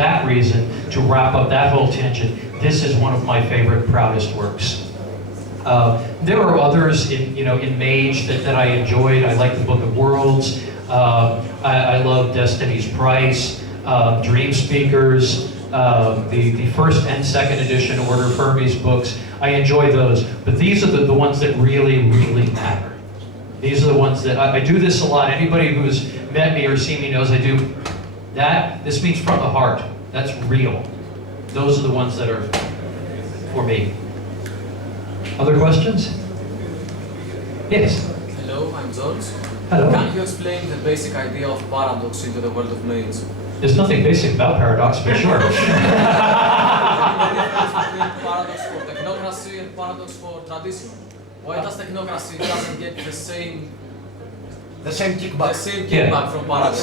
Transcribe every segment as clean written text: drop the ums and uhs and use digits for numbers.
that reason, to wrap up that whole tangent, this is one of my favorite, proudest works. There are others in Mage that I enjoyed. I like the Book of Worlds. I love Destiny's Price, Dream Speakers, the first and second edition Order of Hermes books. I enjoy those, but these are the ones that really, really matter. These are the ones that I do this a lot. Anybody who's met me or seen me knows I do that. This means from the heart. That's real. Those are the ones that are for me. Other questions? Yes. Hello, I'm George. Hello. Can you explain the basic idea of paradox into the world of Mage? There's nothing basic about paradox, but sure. The difference between paradox for technocracy and paradox for tradition. Why does technocracy doesn't get the same kickback from paradox?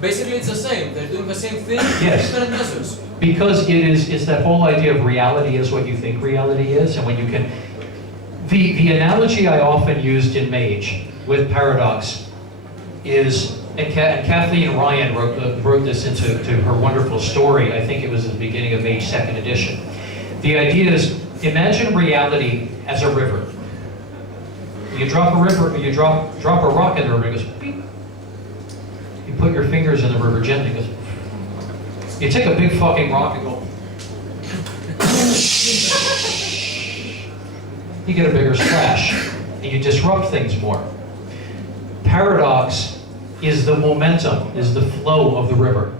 Basically it's the same. They're doing the same thing in different measures. Because it's that whole idea of reality is what you think reality is, and when you can. The analogy I often used in Mage with paradox is, and Kathleen Ryan wrote this into her wonderful story. I think it was at the beginning of Mage 2nd edition. The idea is, imagine reality as a river. You drop a rock in the river, it goes beep. You put your fingers in the river gently, it goes. You take a big fucking rock and go. You get a bigger splash, and you disrupt things more. Paradox is the momentum, is the flow of the river.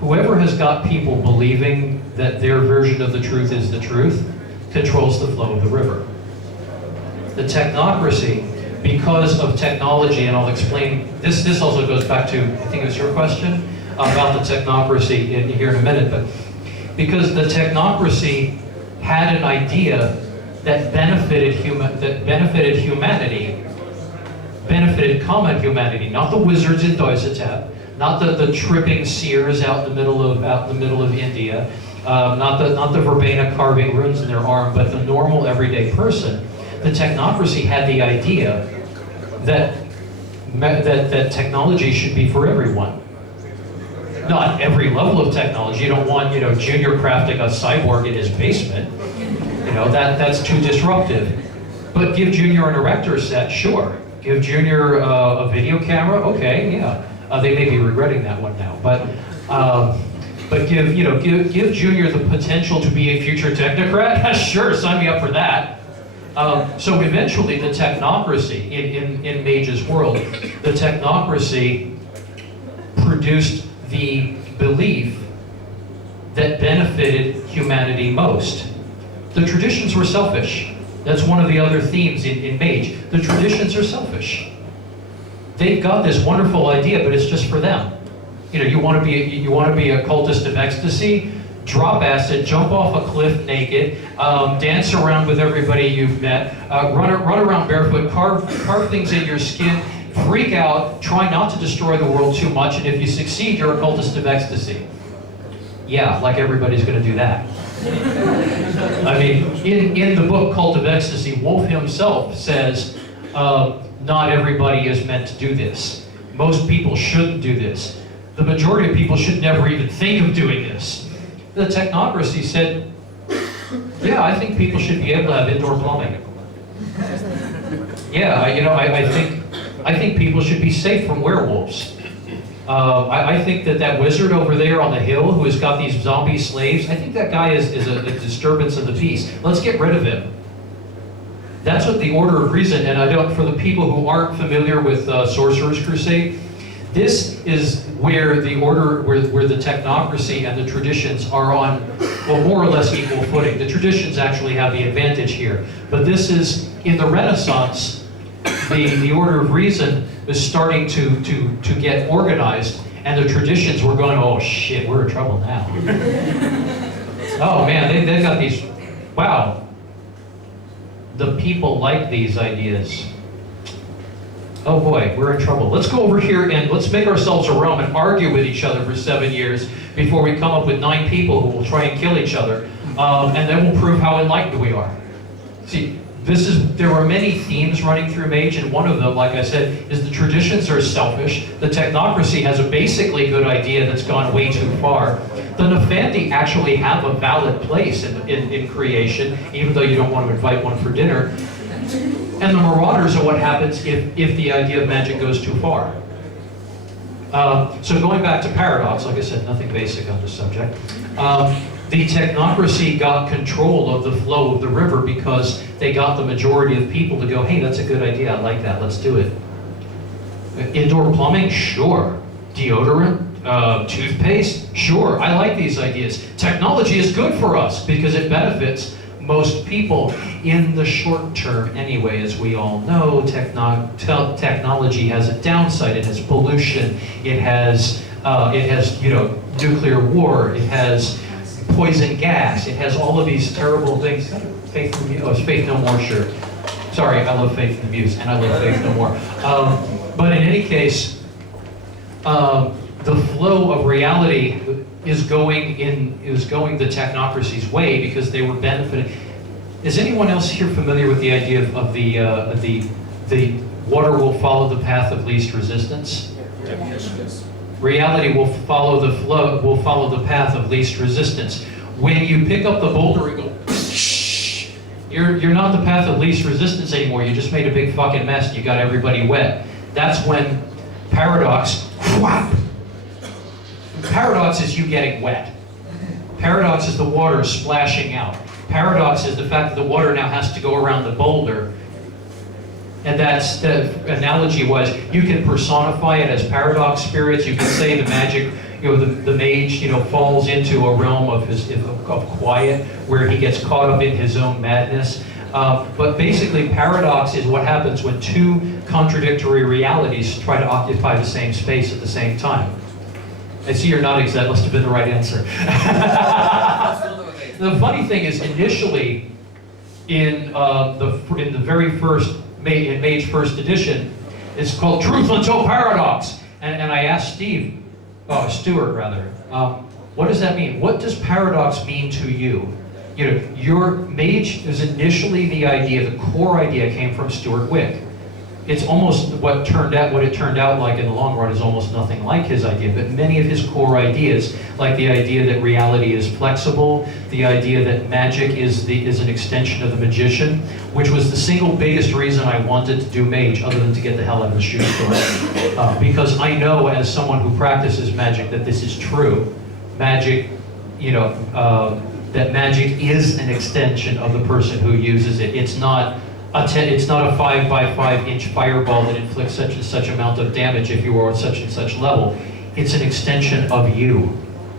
Whoever has got people believing that their version of the truth is the truth controls the flow of the river. The technocracy, because of technology, and I'll explain, this also goes back to, I think it was your question, about the technocracy here in a minute, but because the technocracy had an idea that benefited humanity, benefited common humanity, not the wizards in Doisetep, not the tripping seers out in the middle of India, not the verbena carving runes in their arm, but the normal everyday person. The technocracy had the idea that technology should be for everyone. Not every level of technology. You don't want, Junior crafting a cyborg in his basement. That's too disruptive. But give Junior an erector set, sure. Give Junior a video camera, okay, yeah. They may be regretting that one now, but give Junior the potential to be a future technocrat. Sure, sign me up for that. So eventually, the technocracy in Mage's world, the technocracy produced the belief that benefited humanity most. The traditions were selfish. That's one of the other themes in Mage. The traditions are selfish. They've got this wonderful idea, but it's just for them. You want to be a cultist of ecstasy, drop acid, jump off a cliff naked, dance around with everybody you've met, run around barefoot, carve things in your skin, freak out, try not to destroy the world too much, and if you succeed, you're a cultist of ecstasy. Yeah, like everybody's going to do that. I mean, in the book Cult of Ecstasy, Wolf himself says, not everybody is meant to do this. Most people shouldn't do this. The majority of people should never even think of doing this. The technocracy said, yeah, I think people should be able to have indoor plumbing. Yeah, I think people should be safe from werewolves. I think that wizard over there on the hill who has got these zombie slaves, I think that guy is a disturbance of the peace. Let's get rid of him. That's what the Order of Reason, and for the people who aren't familiar with Sorcerer's Crusade, this is where the order, where the technocracy and the traditions are on, well, more or less equal footing. The traditions actually have the advantage here. But this is, in the Renaissance, the Order of Reason is starting to get organized, and the traditions were going, oh shit, we're in trouble now. Oh man, they've got these, wow. The people like these ideas. Oh boy, we're in trouble. Let's go over here and let's make ourselves a realm and argue with each other for 7 years before we come up with 9 people who will try and kill each other. And then we'll prove how enlightened we are. See, there are many themes running through Mage, and one of them, like I said, is the traditions are selfish. The technocracy has a basically good idea that's gone way too far. The Nefandi actually have a valid place in creation, even though you don't want to invite one for dinner. And the Marauders are what happens if the idea of magic goes too far. So going back to Paradox, like I said, nothing basic on this subject. The technocracy got control of the flow of the river because they got the majority of people to go, hey, that's a good idea, I like that, let's do it. Indoor plumbing? Sure. Deodorant? Toothpaste? Sure, I like these ideas. Technology is good for us because it benefits most people in the short term anyway. As we all know, technology has a downside. It has pollution, it has nuclear war, it has poison gas, it has all of these terrible things. Faith No More shirt. Sorry, I love Faith in the Muse, and I love Faith No More. But in any case, the flow of reality is going the technocracy's way because they were benefiting. Is anyone else here familiar with the idea of the water will follow the path of least resistance? Yes. Reality will follow the flow, will follow the path of least resistance. When you pick up the boulder and go, you're not the path of least resistance anymore. You just made a big fucking mess and you got everybody wet. That's when Paradox, whap. Paradox is you getting wet. Paradox is the water splashing out. Paradox is the fact that the water now has to go around the boulder. And that's the analogy was, you can personify it as paradox spirits. You can say the magic, the mage, falls into a realm of quiet, where he gets caught up in his own madness. But basically, paradox is what happens when two contradictory realities try to occupy the same space at the same time. I see you're nodding, so that must have been the right answer. The funny thing is, initially, in the very first, in Mage First Edition, it's called Truth Until Paradox. And I asked Stuart rather, what does that mean? What does paradox mean to you? Your Mage is initially the idea, the core idea came from Stuart Wick. It's almost what it turned out like in the long run is almost nothing like his idea, but many of his core ideas, like the idea that reality is flexible, the idea that magic is an extension of the magician, which was the single biggest reason I wanted to do Mage, other than to get the hell out of the shoe store. Because I know as someone who practices magic that this is true. Magic, that magic is an extension of the person who uses it. It's not a 5 by 5 inch fireball that inflicts such and such amount of damage if you are at such and such level. It's an extension of you.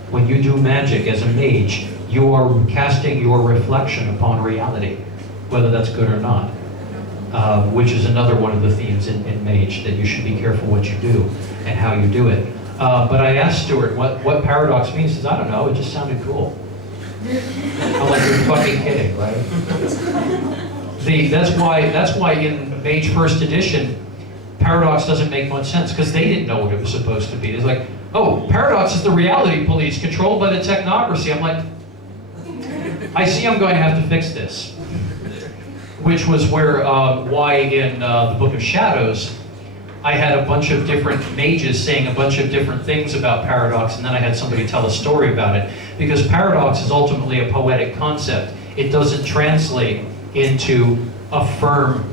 When you do magic as a mage, you are casting your reflection upon reality, whether that's good or not. Which is another one of the themes in Mage, that you should be careful what you do and how you do it. But I asked Stuart what paradox means. He says, I don't know, it just sounded cool. I'm like, you're fucking kidding, right? That's why in Mage First Edition, paradox doesn't make much sense, because they didn't know what it was supposed to be. It's like, oh, paradox is the reality police controlled by the technocracy. I'm like, I see I'm going to have to fix this. Which was why in the Book of Shadows, I had a bunch of different mages saying a bunch of different things about paradox, and then I had somebody tell a story about it. Because paradox is ultimately a poetic concept. It doesn't translate into a firm,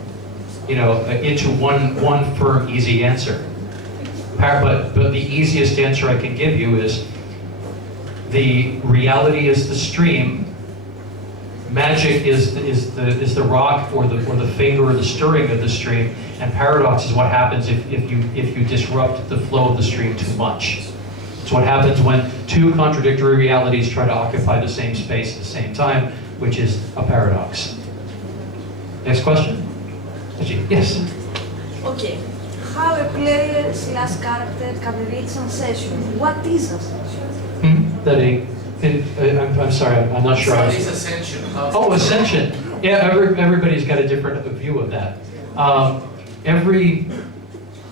into one firm, easy answer. But the easiest answer I can give you is the reality is the stream. Magic is the rock or the finger or the stirring of the stream, and paradox is what happens if you disrupt the flow of the stream too much. It's what happens when two contradictory realities try to occupy the same space at the same time, which is a paradox. Next question? Yes? Okay. How a player/character can reach Ascension? What is Ascension? I'm sorry, I'm not sure. What is Ascension? Oh, Ascension. Yeah, everybody's got a different view of that.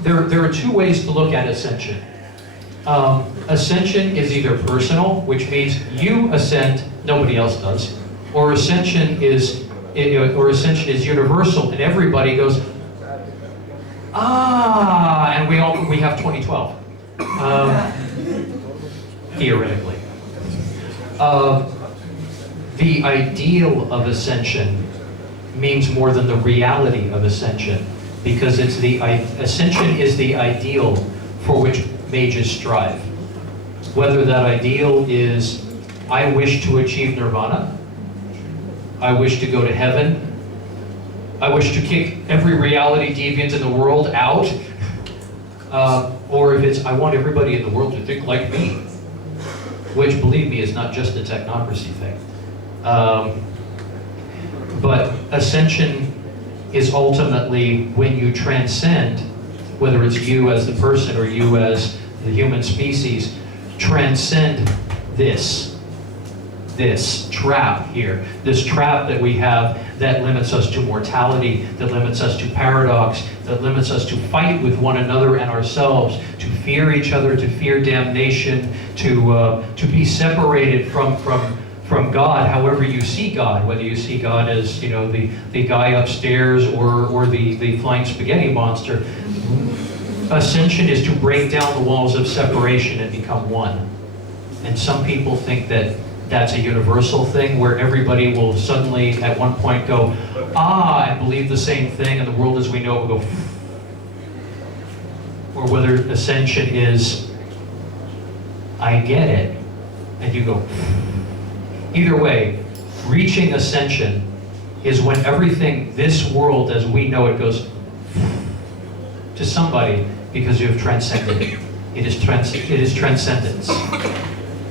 There are two ways to look at Ascension. Ascension is either personal, which means you ascend, nobody else does, or Ascension is or Ascension is universal, and everybody goes, ah, and we have 2012, theoretically. The ideal of Ascension means more than the reality of Ascension, because Ascension is the ideal for which mages strive. Whether that ideal is, I wish to achieve nirvana, I wish to go to heaven, I wish to kick every reality deviant in the world out, or if it's, I want everybody in the world to think like me, which, believe me, is not just a technocracy thing. But Ascension is ultimately when you transcend, whether it's you as the person or you as the human species, transcend this trap here, this trap that we have that limits us to mortality, that limits us to paradox, that limits us to fight with one another and ourselves, to fear each other, to fear damnation, to be separated from God, however you see God, whether you see God as, the guy upstairs or the flying spaghetti monster. Ascension is to break down the walls of separation and become one. And some people think that that's a universal thing where everybody will suddenly at one point go, ah, and believe the same thing, and the world as we know it will go, or whether Ascension is, I get it, and you go. Either way, reaching Ascension is when everything, this world as we know it, goes to somebody because you have transcended it. It is transcendence.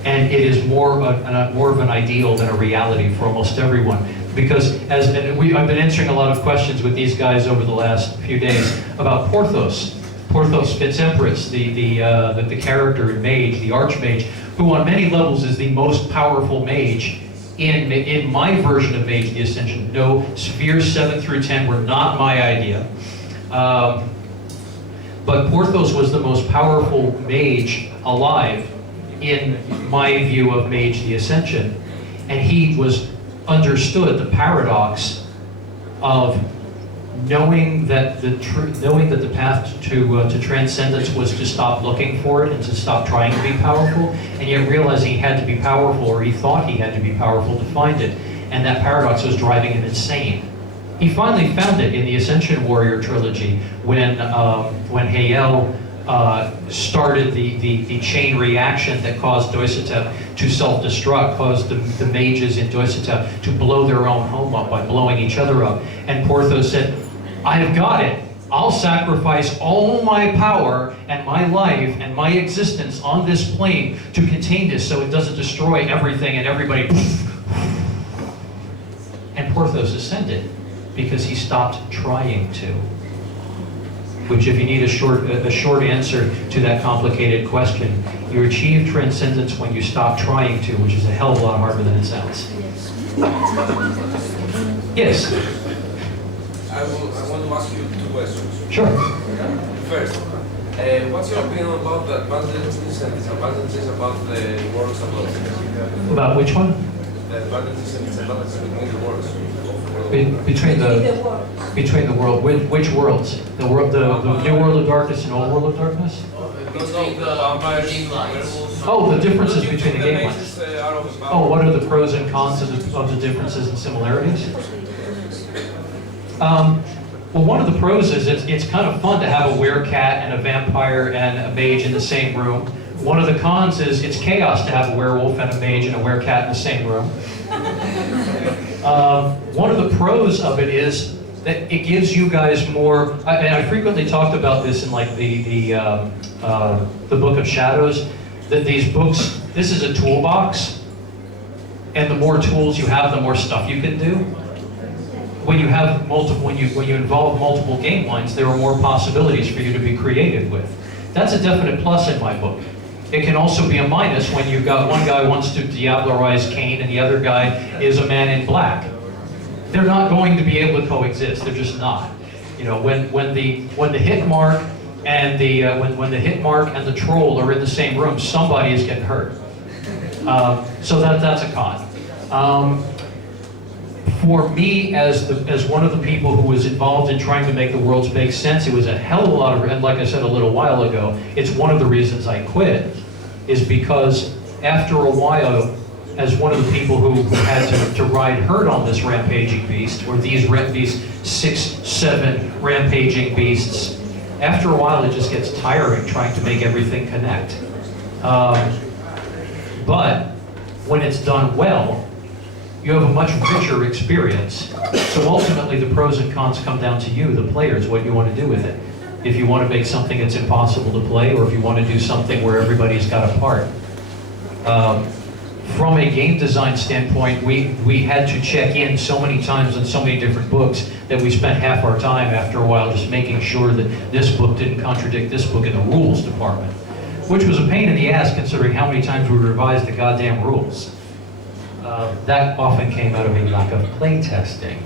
And it is more of an ideal than a reality for almost everyone. Because I've been answering a lot of questions with these guys over the last few days about Porthos. Porthos Fitzempress, the character in Mage, the Archmage, who on many levels is the most powerful mage in my version of Mage the Ascension. No, spheres 7 through 10 were not my idea. But Porthos was the most powerful mage alive in my view of Mage the Ascension. And he understood the paradox of knowing that the path to transcendence was to stop looking for it and to stop trying to be powerful, and yet realizing he had to be powerful, or he thought he had to be powerful to find it, and that paradox was driving him insane. He finally found it in the Ascension Warrior trilogy when Hayel started the chain reaction that caused Doisatep to self-destruct, caused the mages in Doisatep to blow their own home up by blowing each other up. And Porthos said, I've got it. I'll sacrifice all my power and my life and my existence on this plane to contain this so it doesn't destroy everything and everybody. And Porthos ascended because he stopped trying to. Which, if you need a short answer to that complicated question, you achieve transcendence when you stop trying to, which is a hell of a lot harder than it sounds. Yes? I want to ask you 2 questions. Sure. First, what's your opinion about the advantages and disadvantages about the works of God? About which one? The advantages and disadvantages between the works. Between the world, which worlds? The new world of darkness and old world of darkness? Between the game lines. Oh, the differences between the game lines. Oh, what are the pros and cons of the differences and similarities? Well, one of the pros is it's kind of fun to have a werecat and a vampire and a mage in the same room. One of the cons is it's chaos to have a werewolf and a mage and a werecat in the same room. One of the pros of it is that it gives you guys more, and I frequently talked about this in like the Book of Shadows, that these books, this is a toolbox, and the more tools you have, the more stuff you can do. When you have when you involve multiple game lines, there are more possibilities for you to be creative with. That's a definite plus in my book. It can also be a minus when you've got one guy wants to diablerize Cain and the other guy is a man in black. They're not going to be able to coexist. They're just not. You know, when the hit mark and when the hit mark and the troll are in the same room, somebody is getting hurt. So that's a con. for me, as one of the people who was involved in trying to make the worlds make sense, it was a hell of a lot of, and like I said a little while ago, it's one of the reasons I quit, is because after a while, as one of the people who had to ride herd on this rampaging beast, or these 6, 7 rampaging beasts, after a while it just gets tiring trying to make everything connect. But when it's done well, you have a much richer experience. So ultimately the pros and cons come down to you, the players, what you want to do with it. If you want to make something that's impossible to play, or if you want to do something where everybody's got a part. From a game design standpoint, we had to check in so many times on so many different books that we spent half our time after a while just making sure that this book didn't contradict this book in the rules department, which was a pain in the ass considering how many times we revised the goddamn rules. That often came out of a lack of play testing,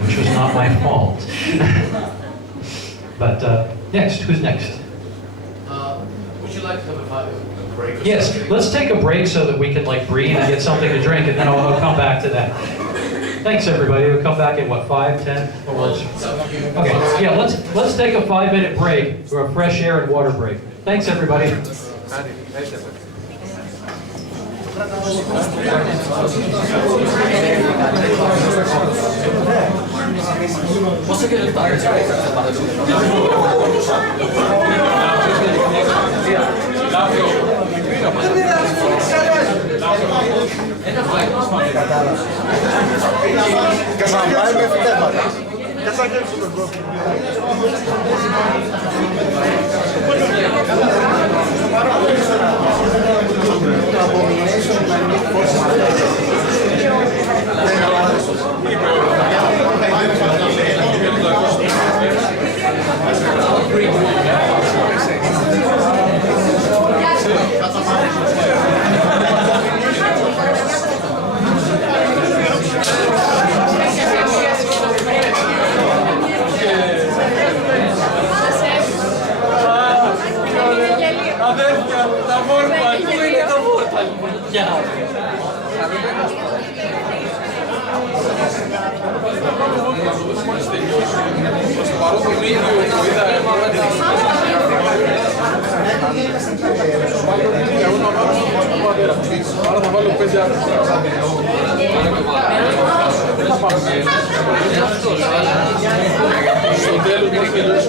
which was not my fault. But next, who's next? Would you like to have a break? Yes, let's take a break so that we can like breathe and get something to drink, and then I'll come back to that. Thanks everybody. We'll come back at what, 5, 10? Or okay, yeah, let's take a 5-minute break for a fresh air and water break. Thanks everybody. Posso chiedere il taglio? Άρα θα βάλω 5 στο τέλος,